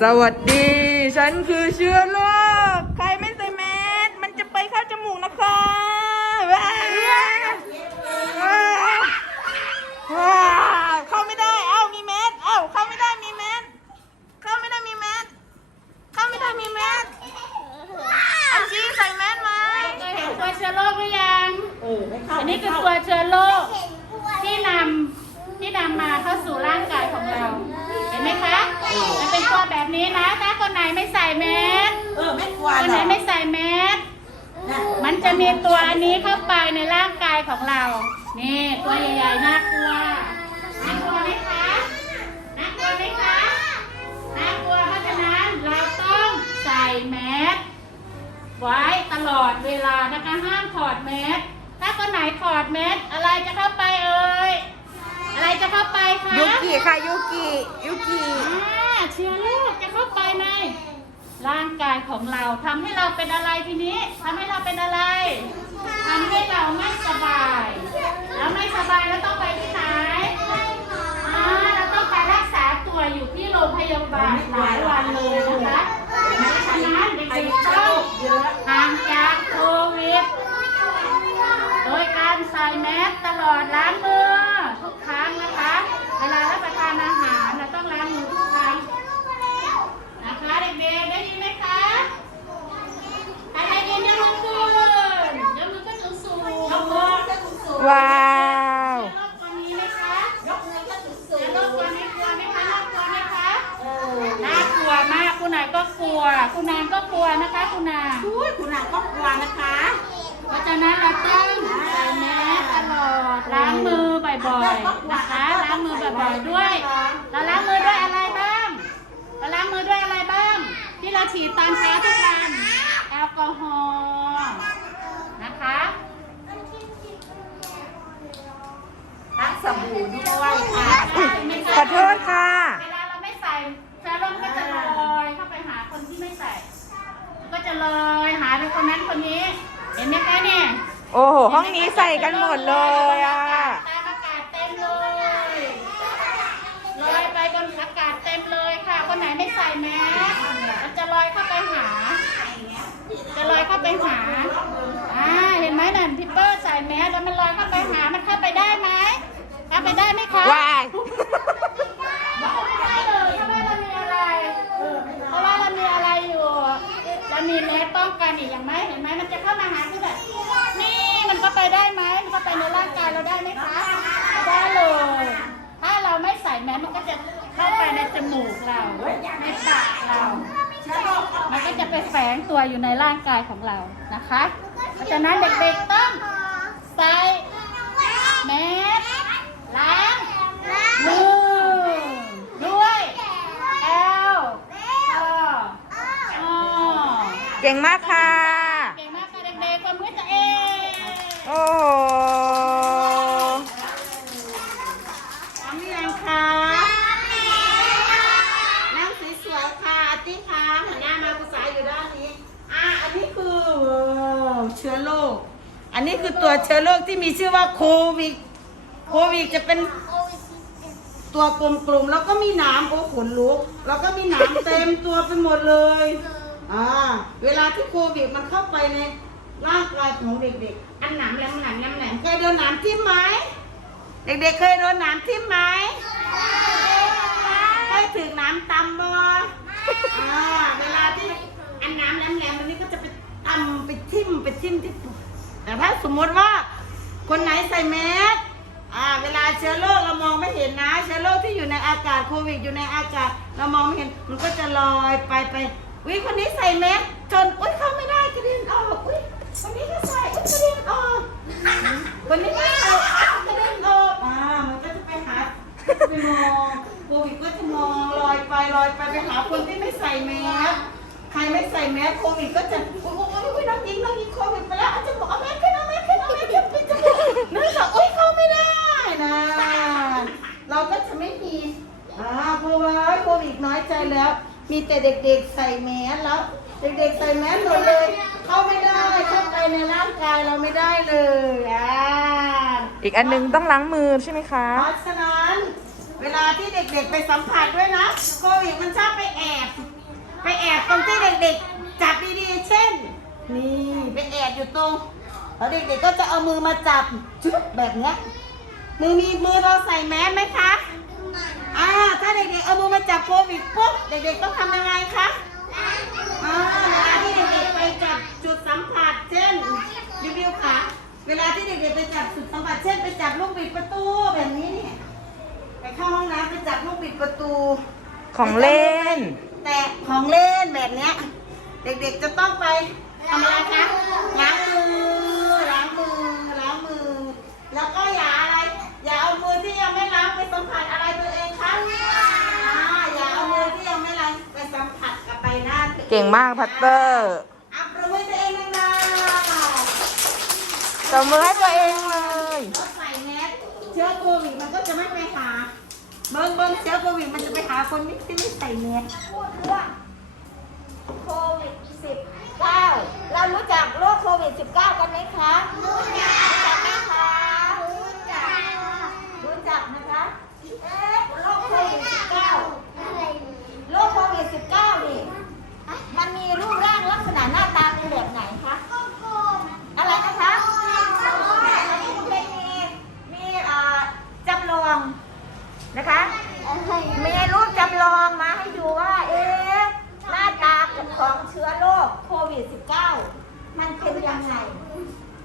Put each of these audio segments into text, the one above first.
สวัสดี ฉันคือเชื้อโรคใครไม่ใส่แมสมันจะไปเข้าจมูกนะคะว้าวว้าวว้าวเข้าไม่ได้ เอ้ามีแมสเอ้าเข้าไม่ได้มีแมสเข้าไม่ได้มีแมสเข้าไม่ได้มีแมสอันจีใส่แมสไหมเคยเห็นตัวเชื้อโรคหรือยังอันนี้คือตัวเชื้อโรคที่นำที่นำมาเข้าสู่ร่างกายของเรา ไหมคะมันเป็นตัวแบบนี้นะ ถ้าคนไหนไม่ใส่แมสเออไม่ควรคนไหนไม่ใส่แมสมันจะมีตัวอันนี้เข้าไปในร่างกายของเรา นี่ตัวใหญ่ๆน่ากลัวน่ากลัวไหมคะน่ากลัวไหมคะน่ากลัวเพราะฉะนั้นเราต้องใส่แมส ไว้ตลอดเวลานะคะห้ามถอดแมสถ้าคนไหนถอดแมสอะไรจะเข้าไปเอ่ยอะไร จะเข้าไปคะยูกิค่ะยูกิยูกิอ่าเชื้อโรคจะเข้าไปใน ร่างกายของเราทำให้เราเป็นอะไรทีนี้ทำให้เราเป็นอะไรทำให้เราไม่สบาย แล้วไม่สบายแล้วต้องไปที่ไหนอ่าเราต้องไปรักษาตัวอยู่ที่โรงพยาบาลหลายวันเลยนะคะเพราะฉะนั้นเด็กๆต้องห่างจากโควิด โดยการใส่แมสตลอดล้างมือทุกครั้งนะคะ เวลารับประทานอาหารเราต้องล้างมือทุกครั้งนะคะเด็กๆได้ยินไหมคะใครได้ยินยกมือขึ้นยกมือขึ้นสูงๆยกมือขึ้นสูงๆ ว้าว เชื้อโรคตัวนี้ไหมคะยกมือขึ้นสูงๆเชื้อโรคตัวนี้กลัวไหมคะน่ากลัวไหมคะน่ากลัวมากคุณนายก็กลัว คุณนางก็กลัวนะคะ คุณนางอุ้ยคุณนางก็กลัวนะคะเพราะฉะนั้นเราต้องใส่แมสตลอดล้างมือบ่อยๆนะคะล้างมือบ่อยๆด้วย เราล้างมือด้วยอะไรบ้างเราล้างมือด้วยอะไรบ้าง ที่เราฉีดตอนเช้าทุกวันแอลกอฮอล์นะคะล้างสบู่ด้วยค่ะขอโทษค่ะ เวลาเราไม่ใส่เชื้อโรคก็จะลอยเข้าไปหาคนที่ไม่ใส่ ก็จะลอยหาไปคนนั้นคนนี้ เห็นไหมคะเนี่ยโอ้โห ห้องนี้ใส่กันหมดเลยอะ ตามอากาศเต็มเลยลอยไปบนอากาศเต็มเลยค่ะ คนไหนไม่ใส่แมสมันจะลอยเข้าไปหา จะลอยเข้าไปหาอ่าเห็นไหมนั่นพี่เปอร์ใส่แมสแล้วมันลอยเข้าไปหา มันเข้าไปได้ไหมเข้าไปได้ไหมคะว้ายไม่ได้เลยเพราะว่าเรามีอะไร เพราะว่าเรามีอะไรอยู่ เรามีแมสป้องกันอีกอย่างไหมเห็นไหมมันจะเข้ามาหาคือแบบนี่มันก็ไปได้ไหมมันก็ไปในร่างกายเราได้ไหมคะไม่ได้เลย ถ้าเราไม่ใส่แมสมันก็จะเข้าไปในจมูกเราในปากเรามันก็จะไปแฝงตัวอยู่ในร่างกายของเรานะคะ เพราะฉะนั้นเด็กๆต้องใส่แมสล้างมือด้วยแอลกอฮอล์ เก่งมากค่ะ เก่งมากค่ะเด็กๆความมือตัวเองโอ้โหพร้อมหรือยังคะนั่งสวยๆค่ะติ๊กค่ะหันหน้ามาภาษาอยู่ด้านนี้ อะอันนี้คือเชื้อโรค อันนี้คือตัวเชื้อโรคที่มีชื่อว่าโควิด โควิดจะเป็นตัวกลมๆ แล้วก็มีหนามโอ้ขนลุก แล้วก็มีหนามเต็มตัวไปหมดเลย อ่าเวลาที่โควิดมันเข้าไปในร่างกายของเด็กๆอันหนามแหลมๆแหลมๆ เคยโดนหนามทิ่มไหม เด็กๆ เคยโดนหนามทิ่มไหมเคยถึงหนามตำบ่อ่าเวลาที่อันหน้ำแหลมๆอันนี้ก็จะไปตำไปทิ่มไปทิ่มที่แต่ถ้าสมมติว่า คนไหนใส่แมสอ่าเวลาเชื้อโรคเรามองไม่เห็นนะ เชื้อโรคที่อยู่ในอากาศโควิดอยู่ในอากาศ เรามองไม่เห็นมันก็จะลอยไปไป อุ้ยคนนี้ใส่แมสจนอุ้ยเข้าไม่ได้กระเด็นออกอุ้ยคนนี้ก็ใส่อุ้ยกระเด็นออกคนนี้ก็ใส่กระเด็นออกอ่ามันก็จะไปหาไปมองโควิดก็จะมองลอยไปลอยไปไปหาคนที่ไม่ใส่แมสใครไม่ใส่แมสโควิดก็จะอุ้ยอุ้ยอุ้ยน้องยิงน้องยิงโควิดไปแล้วอาจจะบอกเอาแมส มีแต่เด็กๆใส่แมสแล้ว เด็กๆใส่แมสหมดเลย เข้าไม่ได้เข้าไปในร่างกายเราไม่ได้เลยอ่าอีกอันหนึงต้องล้างมือใช่ไหมคะ เพราะฉะนั้นเวลาที่เด็กๆไปสัมผัสด้วยนะโควิดมันชอบไปแอบ ไปแอบตรงที่เด็กๆ จับดีๆ เช่น นี่ไปแอบอยู่ตรงแล้วเด็กๆก็จะเอามือมาจับจุ๊บแบบเนี้ยมือมีมือเราใส่แมสไหมคะ อ่าถ้าเด็กๆเอามือมาจับโควิดปุ๊บเด็กๆต้องทำยังไงคะอ่าเวลาที่เด็กๆไปจับจุดสัมผัสเช่นรีวิวค่ะเวลาที่เด็กๆไปจับจุดสัมผัสเช่นไปจับลูกบิดประตูแบบนี้เนี่ยไปเข้าห้องน้ำไปจับลูกบิดประตู ของเล่น แต่ของเล่นแบบเนี้ยเด็กๆจะต้องไปทำอะไรคะล้างมือล้างมือล้างมือ แล้วก็อย่าอะไรอย่า เก่งมากพัตเตอร์อัปรบมือตัวเองดังๆตบมือให้ตัวเองเลยแล้วใส่แมสเชื้อโควิดมันก็จะไม่ไปหา เบิ้งเบิ้งเชื้อโควิดมันจะไปหาคนที่ไม่ใส่แมสพูดเรื่องโควิด 19 เรารู้จักโรคโควิด 19 กันไหมคะ รู้จัก รู้จักไหมคะ รู้จัก รู้จักนะคะ เอ๊ะโรคโควิด 19 โรคโควิด 19 นี่ มันมีรูปร่างลักษณะหน้าตาเป็นแบบไหนคะ อะไรนะคะอันนี้คุณเป็นมีมีอ่าจำลองนะคะ มีรูปจำลองมาให้ดูว่า เอ๊ะ หน้าตาของเชื้อโรคโควิด -19 มันเป็นยังไง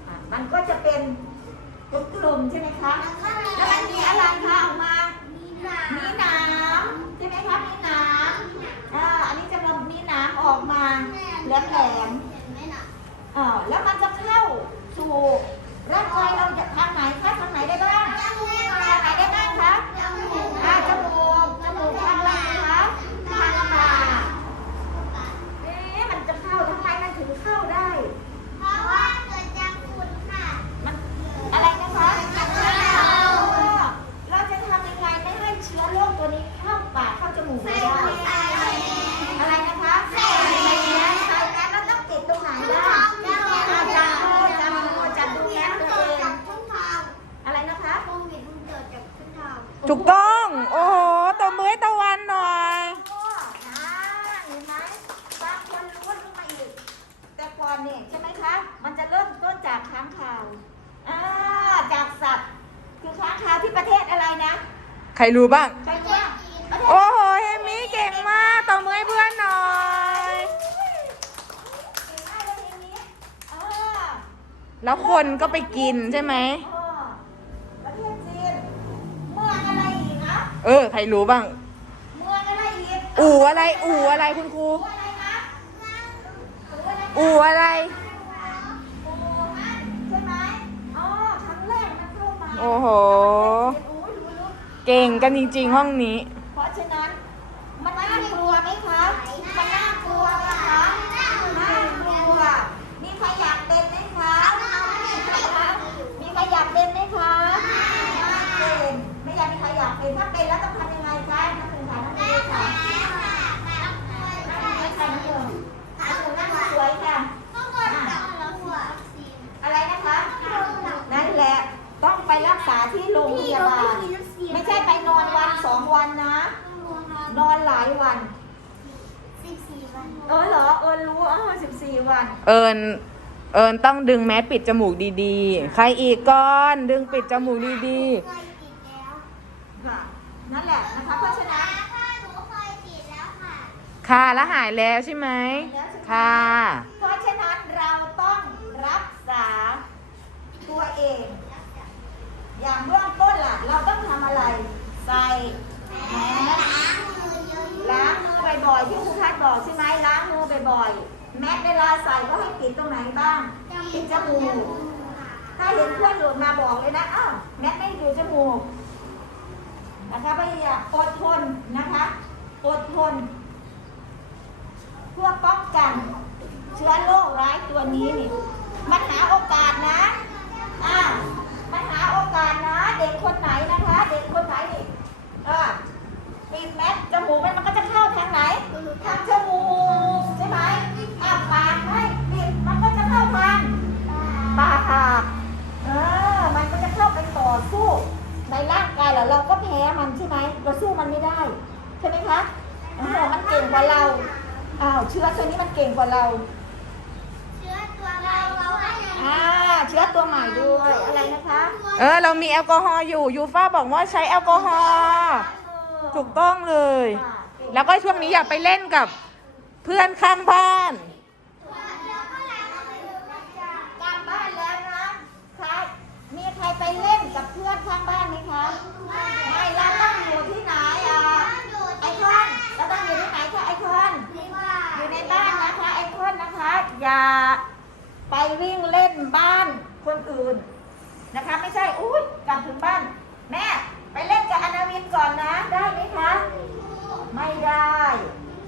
อะมันก็จะเป็นกลุ่มๆใช่ไหมคะ แล้วมันมีอะไรคะออกมา มีหนามใช่ไหมคะ มีหนามอ่าอันนี้จะมีหนามออกมา แหลมๆอ่าแล้วมันจะเข้าสู่ร่างกายเราจะทางไหนคะทางไหนได้บ้างทางไหนได้บ้างคะอ่าจมูกจมูกทางไหนคะทางปากเอ๊ะมันจะเข้าทำไมมันถึงเข้าได้ มันอะไรนะคะเราจะทำยังไงไม่ให้เชื้อโรคตัวนี้เข้าปากเข้าจมูกไม่ได้ อะไรนะคะใส่แมสใส่แมสแล้วต้องติดตรงไหนได้อาจารย์จำมือจับดูแมสตัวเองอะไรนะคะ ถูก ต้อง โอ้โหตบมือให้ตะวันหน่อย พ่อนะเห็นไหมบางคนรู้ขึ้นมาอีก แต่ก่อนเนี่ยใช่ไหมคะ มันจะเริ่มต้นจากค้างคาวอ่าจากสัตว์ คือค้างคาวที่ประเทศอะไรนะ ใครรู้บ้าง ใครรู้บ้างประเทศโอ้โหเฮมี่เก่งมากตบมือให้เพื่อนหน่อย เก่งมากเลยทีนี้อ่าแล้วคนก็ไปกินใช่ไหม อ๋อ รรู้บ้างเมืองอะไรอีกอู่อะไร อู่อะไรคุณครูอู่อะไรนะอู่อะไรนะอู่อะไรอู่ฮั่นใช่ไหมอ๋อครั้งแรกมันเข้ามาโอ้โห โอ้ยรู้รู้ เก่งกันจริงๆห้องนี้เพราะฉะนั้นมันน่ากลัวไหมคะมันน่ากลัวไหมคะน่ากลัว มีใครอยากเป็นไหมคะมีใครอยากเป็นไหมคะไม่เป็นไม่อยากมีใครอยากเป็น ถ้าเป็นแล้วต้องทำยังไงคะนักศึกษานักเรียนค่ะนั่งค่ะนักเรียนนักเรียนนั่งสวยค่ะ อะไรนะคะ นั่นแหละ ต้องไปรักษาที่โรงพยาบาล ไม่ใช่ไปนอนวันสองวันนะ นอนหลายวัน เออเหรอ เออรู้อ๋อสิบสี่วัน เอิญเอิญต้องดึงแมสปิดจมูกดีๆ ใครอีกก่อนดึงปิดจมูกดีค่ะนั่นแหละนะคะเพราะฉะนั้นๆค่ะแล้วหายแล้วใช่ไหมค่ะ เพราะฉะนั้นเราต้องรักษาตัวเอง อย่างเบื้องต้นล่ะ เราต้องทำอะไร ใส่แมสล้างมือบ่อยๆที่ครูพัดบอกใช่ไหมล้างมือบ่อยๆ แมสเวลาใส่ก็ให้ปิดตรงไหนบ้าง ปิดจมูก ถ้าเห็นเพื่อนหลุดมาบอกเลยนะ อ้าวแมสไม่อยู่จมูก นะคะพยายามอดทนนะคะ อดทน เพื่อป้องกัน เชื้อโรคร้ายตัวนี้นี่ มันหาโอกาสนะ อ่า มันหาโอกาสนะ เด็กคนไหนนะคะ เด็กคนไหนนี่อ่าปิดแมสจมูกมันมันก็จะเข้าทางไหน ทางจมูก ปากเออมันก็จะเข้าไปต่อสู้ในร่างกายเราเราก็แพ้มันใช่ไหมเราสู้มันไม่ได้ใช่ไหมคะเออมันเก่งกว่าเราอ้าวเชื้อตัวนี้มันเก่งกว่าเรา เชื้อตัวเราเราให้อ่าเชื้อตัวใหม่ด้วยอะไรนะคะ เออเรามีแอลกอฮอล์อยู่ยูฟ่าบอกว่าใช้แอลกอฮอล์ถูกต้องเลย แล้วก็ช่วงนี้อย่าไปเล่นกับเพื่อนข้างบ้าน กลับบ้านแล้วนะใครมีใครไป เล่นกับเพื่อนข้างบ้านไหมคะไม่เราต้องอยู่ที่ไหนอะไอคอนเราต้องอยู่ที่ไหนคะไอคอนอยู่ในบ้านนะคะไอคอนนะคะ อย่าไปวิ่งเล่นบ้านคนอื่นนะคะ ไม่ใช่อุ้ยกลับถึงบ้าน แม่ไปเล่นกับอนาวินก่อนนะได้ไหมคะไม่ได้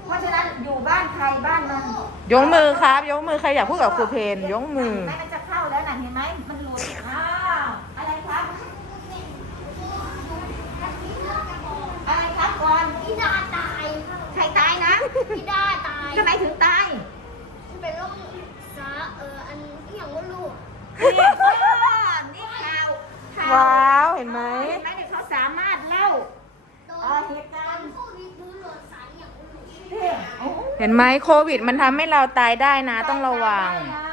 เพราะฉะนั้นอยู่บ้านใครบ้านมันยกมือครับ ยกมือใครอยากพูดกับครูเพนยกมือเห็นไหมมันจะเข้าแล้วนะเห็นไหมมันหลุดอ้าวอะไรครับ อะไรครับก่อน พี่ดาตาย ใครตายนะ พี่ดาตายทำไมถึงตายเป็นโรคซาเอออันที่อย่างว่าลูกนี่นี่ข่าวข่าวว้าวเห็นไหมเห็นไหมเนี่ยเขาสามารถเล่าโดเอ่อนเหตุการณ์โควิดดูโหลดสารอย่างว่าลูกที่โอ้โหเห็นไหมโควิดมันทำให้เราตายได้นะ ต้องระวังได้นะ